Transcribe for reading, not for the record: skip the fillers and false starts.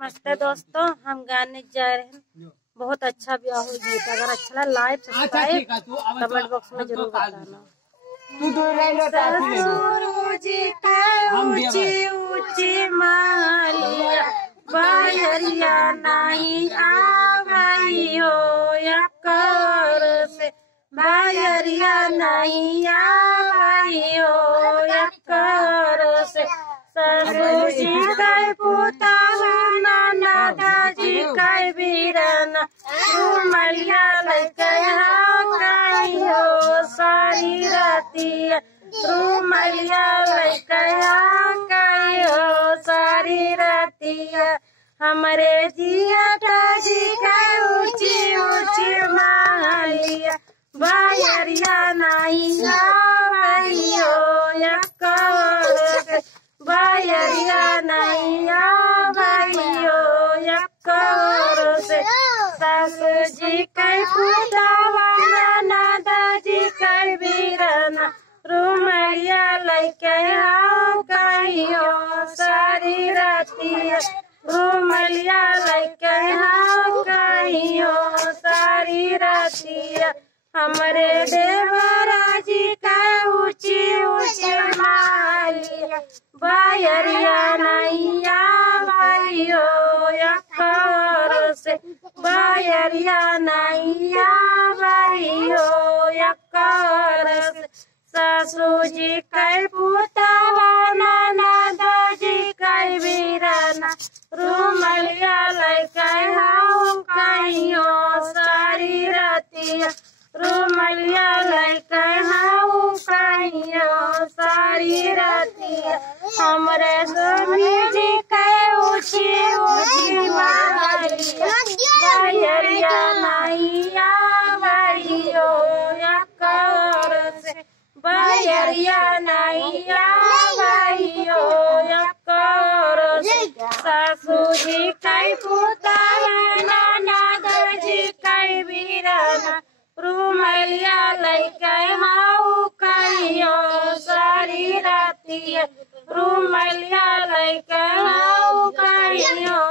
नमस्ते दोस्तों, हम गाने जा रहे हैं। बहुत अच्छा ब्याह हो गीत। अगर अच्छा लगा लाइक सब्सक्राइब कमेंट बॉक्स में जरूर बताना। ससुर जी का ऊंची ऊंची मालिया बाहरिया नहीं आई हो कर से बाहरिया नहीं आई हो कर से ससुर जी का पुतावा दादाजी का वीरन रुमलिया लेके आई हो सारी रातिया रुमलिया लेके आई हो सारी रातिया हमारे जिया जी का ऊंची ऊंची मालिया बाहरिया नहीं आई हो बाहरिया नहीं आई हो से सासू जी कई पुतावा दादाजी कई वीरना रुमलिया लेके गई हो सारी रातिया रुमलिया लेके गई हो सारी रातिया हमारे देवरा जी का ऊंची ऊंची मालिया बाहरिया नहीं आई हो से बाहरिया नहीं आई हो से सासू जी कई पुतावा दादाजी कई वीरना रुमलिया लेके गई हो सारी रातिया रुमलिया लेके गई हो सारी रातिया हमरे स्वामी जी कई ऊंची ऊंची मालिया बाहरिया नहीं आई हो कर से बाहरिया नहीं आई हो कर से सासू जी कई पुतावा दादाजी कई वीरना रुमलिया लेके गई हो सारी रातिया रुमलिया लेके गई हो